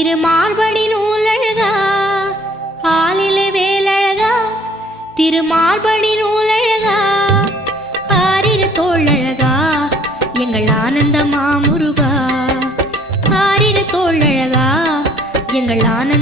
திருமார்படி நூலழகா ஆலிலே வேலழகா திருமார்படி நூலழகா ஆரிரு தோழழகா எங்கள் ஆனந்த மாமுருகா ஆரிரு தோழழகா எங்கள் ஆனந்த